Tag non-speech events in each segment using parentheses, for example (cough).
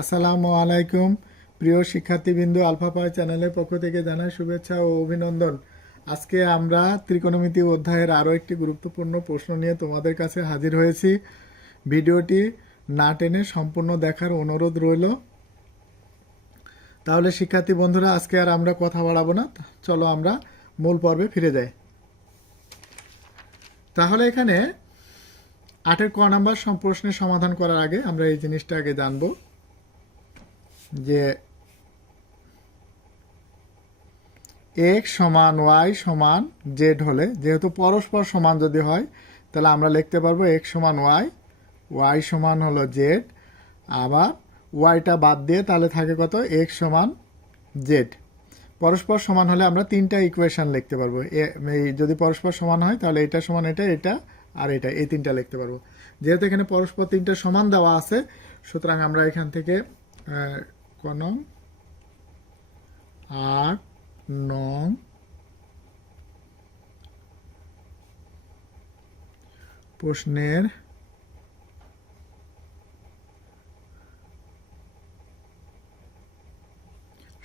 আসসালামু আলাইকুম। প্রিয় শিক্ষার্থীবৃন্দ, আলফা পাই চ্যানেলের পক্ষ থেকে জানাই শুভেচ্ছা ও অভিনন্দন। আজকে আমরা ত্রিকোণমিতি অধ্যায়ের আরও একটি গুরুত্বপূর্ণ প্রশ্ন নিয়ে তোমাদের কাছে হাজির হয়েছি। ভিডিওটি না টেনে সম্পূর্ণ দেখার অনুরোধ রইল। তাহলে শিক্ষার্থী বন্ধুরা, আজকে আর আমরা কথা বাড়াবো না। চলো আমরা মূল পর্বে ফিরে যাই। তাহলে এখানে আটের ক নাম্বার প্রশ্নের সমাধান করার আগে আমরা এই জিনিসটা আগে জানব। যে এক্স সমান ওয়াই সমান জেড হলে, যেহেতু পরস্পর সমান যদি হয়, তাহলে আমরা লিখতে পারব এক্স সমান ওয়াই ওয়াই সমান হলো জেড, আবার ওয়াইটা বাদ দিয়ে তাহলে থাকে কত? এক্স সমান জেড। পরস্পর সমান হলে আমরা তিনটা ইকুয়েশান লিখতে পারব। এই যদি পরস্পর সমান হয়, তাহলে এটা সমান এটা এটা আর এটা, এই তিনটা লিখতে পারব। যেহেতু এখানে পরস্পর তিনটা সমান দেওয়া আছে, সুতরাং আমরা এখান থেকে নং আট নং প্রশ্নের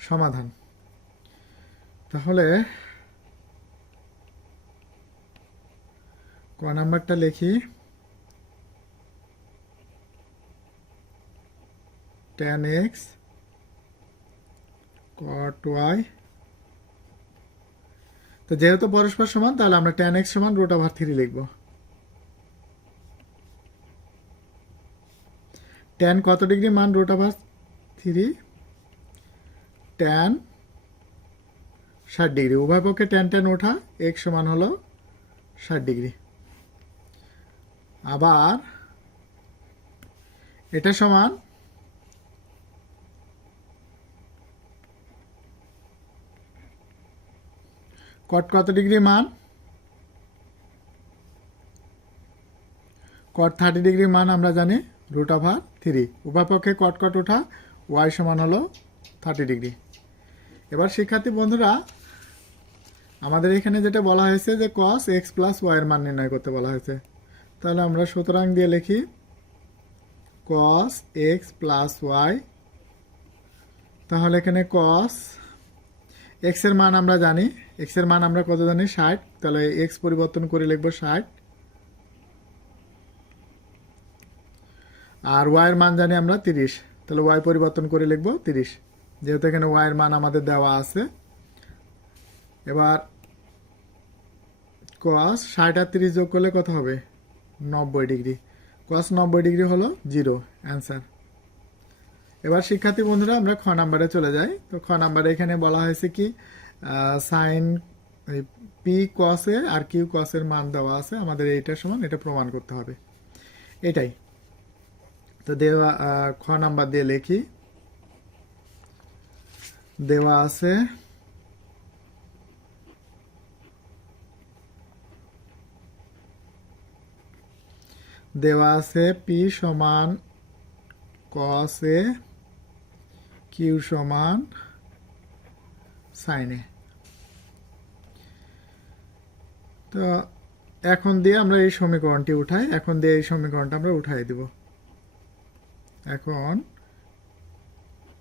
সমাধান। তাহলে ক নাম্বারটা লিখি। টেন এক্স কট ওয়াই তো যেহেতু পরস্পর সমান, তাহলে আমরা টেন এক্স সমান রুট ওভার থ্রি লিখব। টেন কত ডিগ্রি মান রুট ওভার থ্রি টেন ষাট ডিগ্রি। উভয় পক্ষে টেন টেন ওঠা এক্স সমান হলো ষাট ডিগ্রি। আবার এটা সমান কট কত ডিগ্রি মান? কট থার্টি ডিগ্রি মান আমরা জানি রুট ওভার থ্রি উভয় পক্ষে কট কট ওঠা ওয়াই সমান হলো থার্টি ডিগ্রি। এবার শিক্ষার্থী বন্ধুরা, আমাদের এখানে যেটা বলা হয়েছে যে কস এক্স প্লাস ওয়াইয়ের মান নির্ণয় করতে বলা হয়েছে। তাহলে আমরা সুতরাং দিয়ে লিখি কস এক্স প্লাস ওয়াই তাহলে এখানে কস এক্সের মান আমরা জানি। এক্সের মান আমরা কত জানি? ষাট। তাহলে এক্স পরিবর্তন করে লিখব ষাট। আর ওয়াই এর মান জানি আমরা তিরিশ। তাহলে ওয়াই পরিবর্তন করে লিখব তিরিশ। যেহেতু এখানে ওয়াই এর মান আমাদের দেওয়া আছে। এবার কস ষাট আর তিরিশ যোগ করলে কত হবে? নব্বই ডিগ্রি। কস নব্বই ডিগ্রি হলো জিরো অ্যান্সার এবার শিক্ষার্থী বন্ধুরা, আমরা খ নাম্বারে চলে যাই। তো খ নাম্বারে এখানে বলা হয়েছে কি সাইন পি কসে আর কিউ কসের মান দেওয়া আছে। আমাদের এইটার সমান, এটা প্রমাণ করতে হবে। এটাই। তো দেওয়া খ নাম্বার দিয়ে লিখি। দেওয়া আছে দেওয়া আছে পি সমান কস কিউ সমান সাইনে তো এখন দিয়ে আমরা এই সমীকরণটি উঠাই, এখন দিয়ে এই সমীকরণটা আমরা উঠাই দেব। এখন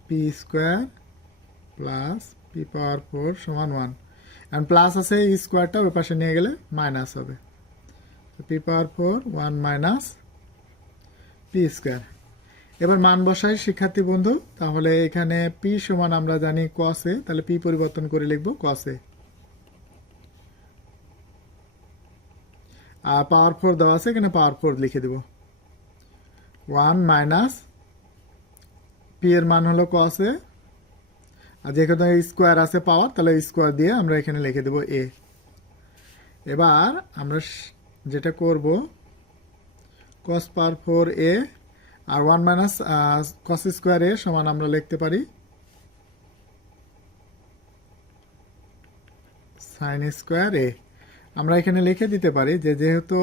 P square plus P power four সমান ওয়ান এখন প্লাস আছে এই স্কোয়ারটা ওই পাশে নিয়ে গেলে মাইনাস হবে। P power four one minus P square এবার মান বসাই, শিক্ষার্থী বন্ধু, তাহলে এখানে পি সমান আমরা জানি কসে তাহলে পি পরিবর্তন করে লিখব কসে আর পাওয়ার ফোর দেওয়া আছে, এখানে পাওয়ার ফোর লিখে দেব। ওয়ান মাইনাস পি এর মান হলো কসে আর যেহেতু স্কোয়ার আছে পাওয়ার তাহলে স্কোয়ার দিয়ে আমরা এখানে লিখে দেব এ এবার আমরা যেটা করব cos power four A R one minus cos square A সমান আমরা লিখতে পারি সাইন স্কোয়ার এ। আমরা এখানে লিখে দিতে পারি যে যেহেতু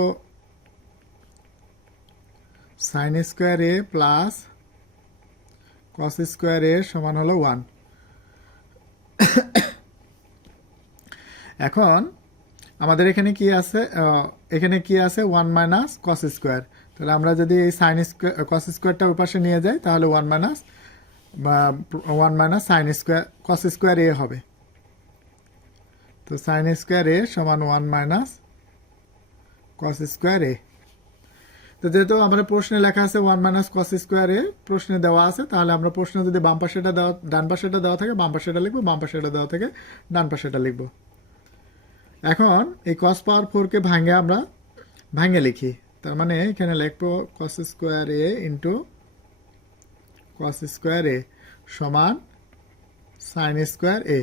sine square A plus cos square A সমান হলো ওয়ান (coughs) এখন আমাদের এখানে কি আছে এখানে কি আছে ওয়ান মাইনাস কস স্কোয়ার তাহলে আমরা যদি এই সাইন স্কোয়ার কস স্কোয়ারটা ওই পাশে নিয়ে যাই, তাহলে ওয়ান মাইনাস বা one minus sine square cos square A হবে। তো সাইন স্কোয়ার এ সমান one minus cos square A তো যেহেতু আমরা প্রশ্নে লেখা আছে one minus cos square A প্রশ্নে দেওয়া আছে, তাহলে আমরা প্রশ্নে যদি বাম পাশেটা দেওয়া, ডান পাশেটা দেওয়া থাকে, বাম পাশেটা লিখব, বাম পাশেটা দেওয়া থাকে, ডান পাশেটা লিখব। এখন এই কস পাওয়ার ফোরকে ভাঙে আমরা, ভাঙে লিখি। তার মানে এখানে লিখব cos square A into cos square A সমান সাইন স্কোয়ার এ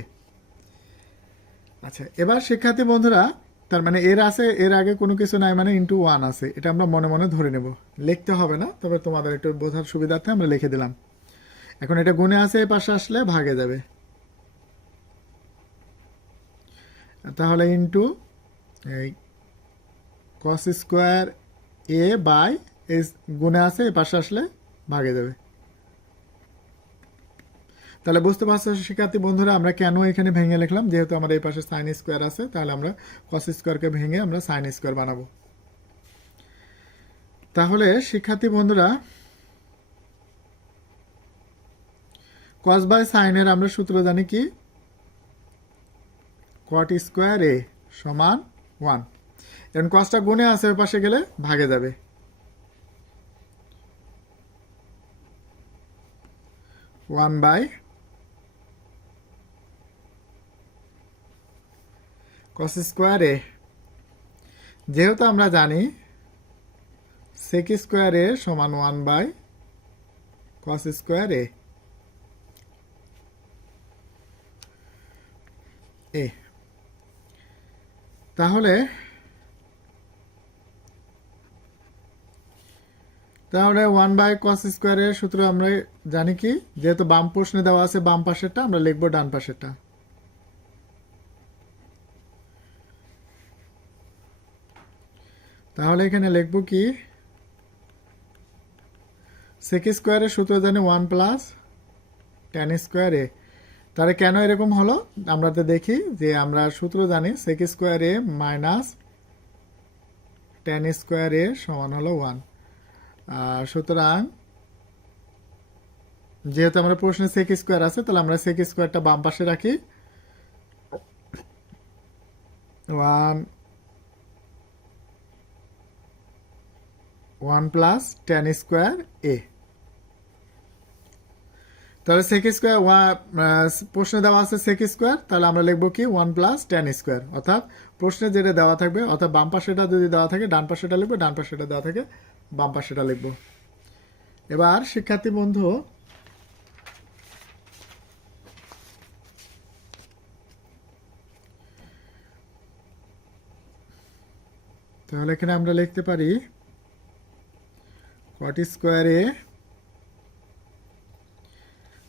আচ্ছা এবার শিক্ষার্থী বন্ধুরা, তার মানে এর আছে, এর আগে কোনো কিছু নাই মানে ইন্টু ওয়ান আছে। এটা আমরা মনে মনে ধরে নেব। লিখতে হবে না, তবে তোমাদের একটু বোঝার সুবিধার্থে আমরা লিখে দিলাম। এখন এটা গুণে আছে, এ পাশে আসলে ভাগে যাবে। তাহলে ইন্টু এই কস স্কোয়ার এ বাই এই গুণে আছে এই পাশে আসলে ভাগে যাবে। তাহলে বুঝতে পারছ শিক্ষার্থী বন্ধুরা, আমরা কেন এখানে ভেঙে লিখলাম? যেহেতু আমার এই পাশে সাইন স্কোয়ার আছে, তাহলে আমরা কস স্কোয়ারকে ভেঙে আমরা সাইন স্কোয়ার বানাবো। তাহলে শিক্ষার্থী বন্ধুরা কস বাই সাইনের আমরা সূত্র জানি কি? কট স্কোয়ার এ সমান ওয়ান এখন কসটা গুণে আছে ওই পাশে গেলে ভাগে যাবে। One by cos square A যেহেতু আমরা জানি সেক স্কোয়ার এ সমান one by cos square A তাহলে তাহলে ওয়ান বাই কস স্কোয়ারের সূত্র আমরা জানি কি? যেহেতু বাম প্রশ্নে দেওয়া আছে বাম পাশেরটা, আমরা লিখব ডান পাশেরটা। তাহলে এখানে লিখব কি? সেক স্কোয়ারের সূত্র জানি one plus tan square A. তাহলে কেন এরকম হলো? আমরা তো দেখি যে আমরা সূত্র জানি sec square A minus tan square A সমান হলো ওয়ান সুতরাং, যেহেতু আমরা প্রশ্নে সেক স্কোয়ার আছে, তাহলে আমরা সেক স্কোয়ারটা বাম পাশে রাখি। One one plus tan square A. তাহলে সেক স্কোয়ার প্রশ্নে দেওয়া আছে সেক স্কোয়ার তাহলে আমরা লিখব কি? One plus tan square. অর্থাৎ প্রশ্নে যেটা দেওয়া থাকবে, অর্থাৎ বাম পাশেটা যদি দেওয়া থাকে, ডান পাশেটা লিখব, ডান পাশেটা দেওয়া থাকে বাম পাশেটা লিখব। এবার শিক্ষার্থী বন্ধু, তাহলে এখানে আমরা লিখতে পারি কট স্কোয়ারে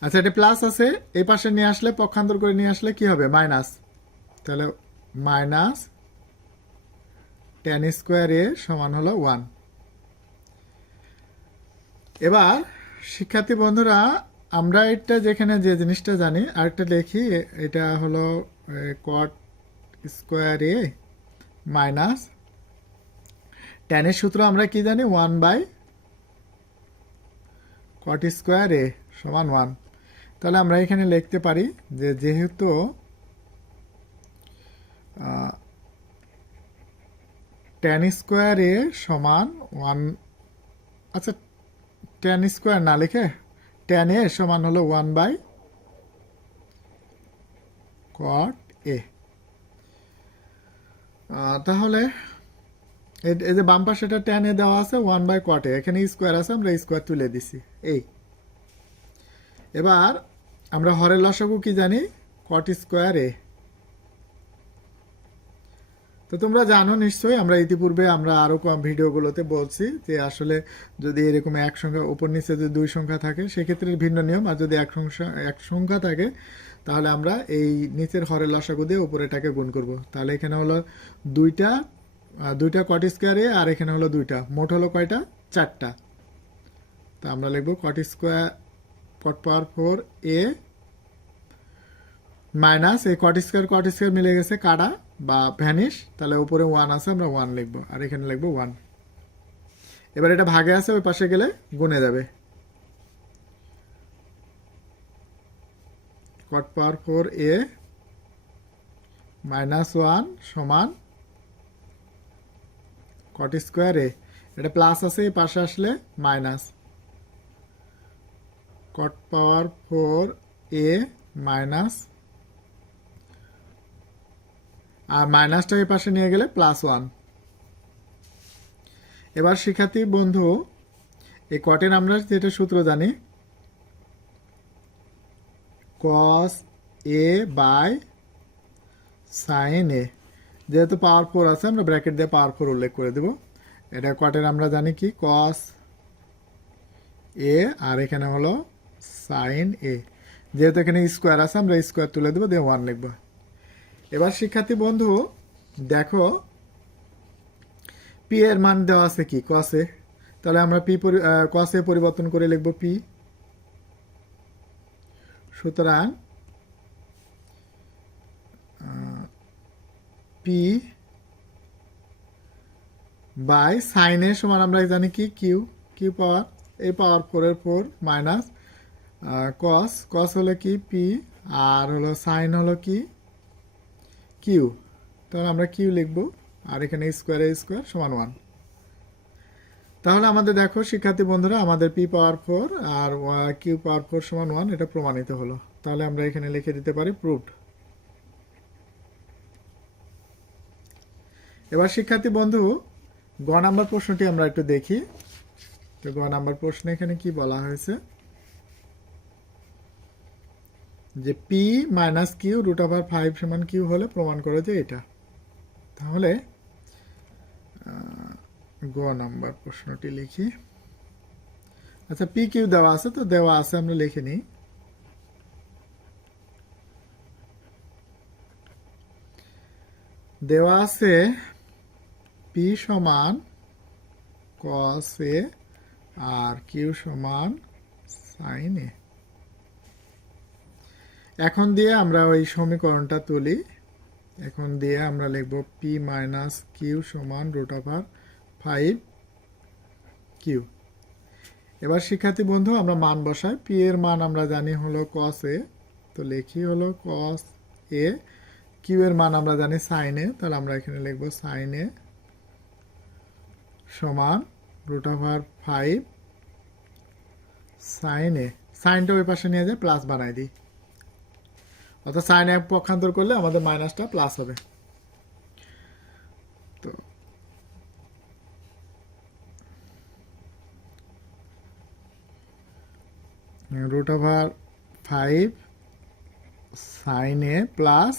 আচ্ছা এটা প্লাস আছে, এই পাশে নিয়ে আসলে, পক্ষান্তর করে নিয়ে আসলে কি হবে? মাইনাস তাহলে মাইনাস টেন স্কোয়ারে সমান হলো ওয়ান এবার, শিক্ষার্থী বন্ধুরা, আমরা এটা যেখানে যে জিনিসটা জানি, আরেকটা লিখি, এটা হলো কট স্কোয়ার এ মাইনাস টেনের সূত্র আমরা কি জানি? One by cot square A সমান ওয়ান তাহলে আমরা এখানে লিখতে পারি যে যেহেতু টেন স্কোয়ার এ সমান ওয়ান আচ্ছা টেন স্কোয়ার না লিখে টেন এ সমান হলো ওয়ান বাই কট এ তাহলে এই যে বাম পাশে এটা টেন এ দেওয়া আছে ওয়ান বাই কটে এখানে স্কোয়ার আছে, আমরা স্কোয়ার তুলে দিছি। এই। এবার আমরা হরের লসাগু কি জানি? কট স্কোয়ার এ তো তোমরা জানো নিশ্চয়ই, আমরা ইতিপূর্বে আমরা আরও কম ভিডিওগুলোতে বলছি যে আসলে যদি এরকম এক সংখ্যা, উপর নিচে যদি দুই সংখ্যা থাকে, সেক্ষেত্রে ভিন্ন নিয়ম। আর যদি এক সংখ্যা এক সংখ্যা থাকে, তাহলে আমরা এই নিচের হরের লসাগু দিয়ে উপরেটাকে গুণ করব। তাহলে এখানে হলো দুইটা দুইটা কট স্কোয়ারে আর এখানে হলো দুইটা। মোট হলো কয়টা? চারটা। তা আমরা লিখব cot square cot power four A minus এই কট স্কোয়ার কট স্কোয়ার মিলে গেছে কাটা বা ভ্যানিশ তাহলে উপরে ওয়ান আছে, আমরা ওয়ান লিখব। আর এখানে লিখব ওয়ান এবার এটা ভাগে আছে, ওই পাশে গেলে গুনে যাবে। Cot power four A minus one সমান কট স্কোয়ার এ এটা প্লাস আছে, এই পাশে আসলে minus cot power four A minus আর মাইনাসটা এই পাশে নিয়ে গেলে প্লাস ওয়ান এবার শিক্ষার্থী, বন্ধু, এই কটের আমরা যেটা সূত্র জানি কস এ বাই সাইন এ যেহেতু পাওয়ার ফোর আছে, আমরা ব্র্যাকেট দিয়ে পাওয়ার ফোর উল্লেখ করে দেব। এটা কটের আমরা জানি কি? কস এ আর এখানে হলো সাইন এ যেহেতু এখানে স্কোয়ার আছে, আমরা স্কোয়ার তুলে দেবো, দিয়ে ওয়ান লিখব। এবার শিক্ষার্থী বন্ধু, দেখো পি এর মান দেওয়া আছে কি? কসে তাহলে আমরা পি কসে পরিবর্তন করে লিখব পি সুতরাং পি বাই সাইনের সমান আমরা জানি কি? কিউ কিউ পাওয়ার এই পাওয়ার ফোরের ফোর মাইনাস কস কস হলো কি? পি আর হলো সাইন হলো কি? কিউ তাহলে আমরা কিউ লিখব, আর এখানে স্কোয়ারে স্কোয়ার সমান ওয়ান তাহলে আমাদের দেখো, শিক্ষার্থী বন্ধুরা, আমাদের পি পাওয়ার ফোর আর কিউ পাওয়ার ফোর সমান ওয়ান এটা প্রমাণিত হলো। তাহলে আমরা এখানে লিখে দিতে পারি প্রুফড এবার শিক্ষার্থী বন্ধু, গ নাম্বার প্রশ্নটি আমরা একটু দেখি। তো গ নাম্বার প্রশ্নে এখানে কি বলা হয়েছে? যে P minus Q root over five সমান কিউ হলে প্রমাণ করে যে এটা। তাহলে গ নাম্বার প্রশ্নটি লিখি। আচ্ছা পি কিউ দেওয়া আছে তো, দেওয়া আছে, আমরা লিখে নিই। দেওয়া আছে পি সমান কস এ আর কিউ সমান সাইন এ এখন দিয়ে আমরা ওই সমীকরণটা তুলি। এখন দিয়ে আমরা লিখব পি মাইনাস কিউ সমান রুট ওভার ফাইভ কিউ এবার শিক্ষার্থী বন্ধু, আমরা মান বসাই। পি এর মান আমরা জানি হলো কস এ তো লিখি হলো কস এ কিউ এর মান আমরা জানি সাইন এ তাহলে আমরা এখানে লিখব সাইন এ সমান root over five sine A সাইনটা ওই পাশে নিয়ে যায় প্লাস বানাই দিই। অর্থাৎ সাইন এক পক্ষান্তর করলে আমাদের মাইনাসটা প্লাস হবে। তো root over five sine A plus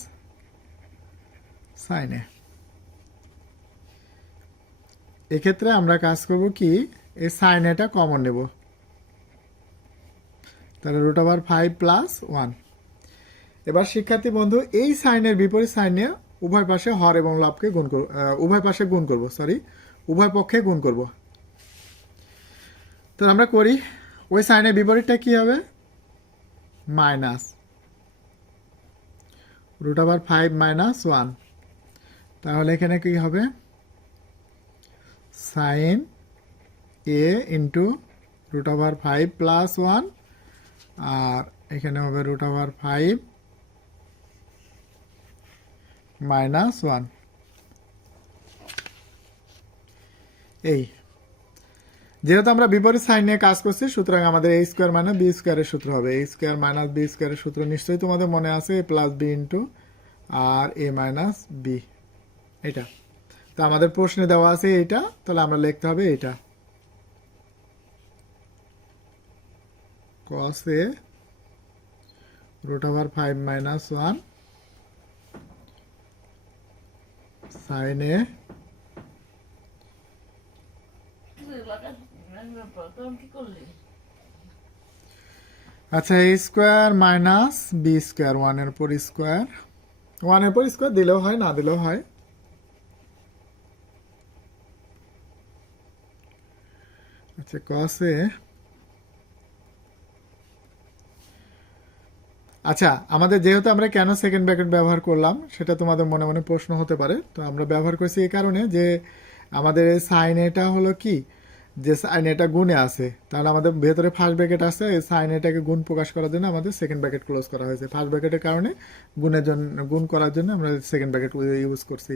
sine এক্ষেত্রে আমরা কাজ করব কি, এই সাইন এটা কমন নেব। তাহলে root over five plus one এবার শিক্ষার্থী বন্ধু, এই সাইনের বিপরীত সাইন উভয় পাশে হর এবং লাভকে গুণ করব উভয় পাশে গুণ করব সরি উভয় পক্ষে গুণ করব। তো আমরা করি, ওই সাইনের বিপরীতটা কি হবে? Minus. Root over five minus one. তাহলে এখানে কি হবে? Sine A into root over five plus one, আর এখানে হবে root over five minus one. এই। যেহেতু আমরা বিপরীত সাইন নিয়ে কাজ করছি, সুতরাং আমাদের এ স্কোয়ার মাইনাস বি স্কোয়ারের সূত্র হবে। এ স্কোয়ার মাইনাস বি স্কোয়ারের সূত্র নিশ্চয়ই তোমাদের মনে আছে এ প্লাস বি ইন্টু আর এ মাইনাস বি এটা। তো আমাদের প্রশ্নে দেওয়া আছে এইটা তাহলে আমরা লিখতে হবে এটা। cos a root over 5 minus 1 sin a আচ্ছা A square minus B square ওয়ানের উপর স্কোয়ার ওয়ানের উপর স্কোয়ার দিলেও হয়, না দিলেও হয়। আচ্ছা cos আচ্ছা আমাদের যেহেতু আমরা কেন সেকেন্ড ব্র্যাকেট ব্যবহার করলাম, সেটা তোমাদের মনে মনে প্রশ্ন হতে পারে। তো আমরা ব্যবহার করছি এই কারণে যে আমাদের এই সাইন এটা হলো কি? যে সাইন এটা গুণে আছে। তাহলে আমাদের ভেতরে ফার্স্ট ব্র্যাকেট আছে, এই সাইন এটাকে গুণ প্রকাশ করার জন্য আমাদের সেকেন্ড ব্র্যাকেট ক্লোজ করা হয়েছে। ফার্স্ট ব্র্যাকেটের কারণে গুণের জন্য, গুণ করার জন্য আমরা সেকেন্ড ব্র্যাকেট ইউজ করছি।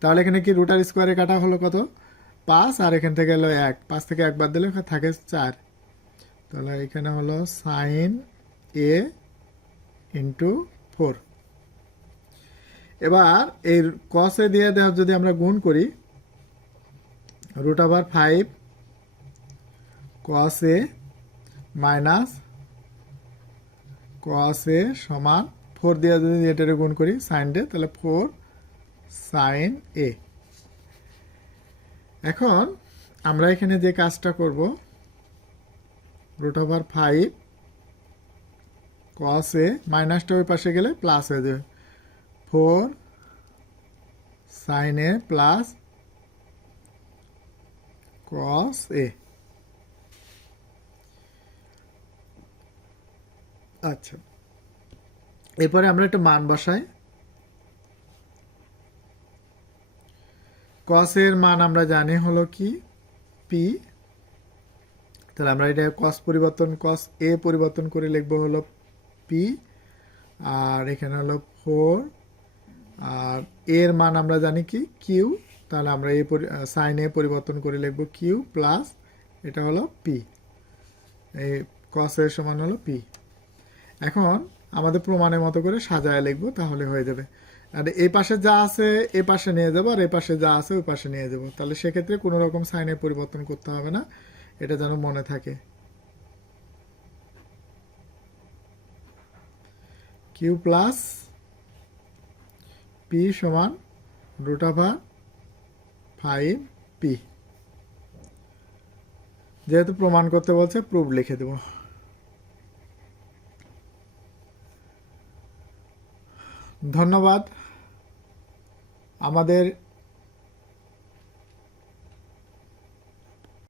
তাহলে এখানে কি রুটার স্কোয়ারে কাটা হলো কত? পাঁচ, আর এখান থেকে এলো এক। পাঁচ থেকে একবার দিলে থাকে চার। তাহলে এখানে হলো সাইন এ ইন্টু ফোর এবার এই কসে দিয়ে দেওয়া যদি আমরা গুণ করি root over five cos A minus cos A সমান ফোর দিয়ে যদি এটারে গুণ করি সাইন ডে তাহলে ফোর সাইন এ। এখন আমরা এখানে যে কাজটা করব root over five cos A মাইনাসটা ওই পাশে গেলে প্লাস হয়ে যাবে। Four sine A plus cos A আচ্ছা। এরপরে আমরা একটা মান বসাই। কসের মান আমরা জানি হলো কি? পি তাহলে আমরা এটা কস পরিবর্তন কস এ পরিবর্তন করে লিখব হলো পি আর এখানে হলো ফোর আর এর মান আমরা জানি কি? কিউ তাহলে আমরা এই সাইন এ পরিবর্তন করে লিখব কিউ প্লাস এটা হলো পি এই কসের সমান হলো পি এখন আমাদের প্রমাণের মতো করে সাজায় লিখব, তাহলে হয়ে যাবে। আর এই পাশে যা আছে, এ পাশে নিয়ে যাব, আর এই পাশে যা আছে, ওই পাশে নিয়ে যাব। তাহলে সেক্ষেত্রে কোনো রকম সাইনের পরিবর্তন করতে হবে না। এটা যেন মনে থাকে। কিউ প্লাস পি সমান রুট ওভার ফাইভ পি যেহেতু প্রমাণ করতে বলছে প্রুফ লিখে দেব। ধন্যবাদ। আমাদের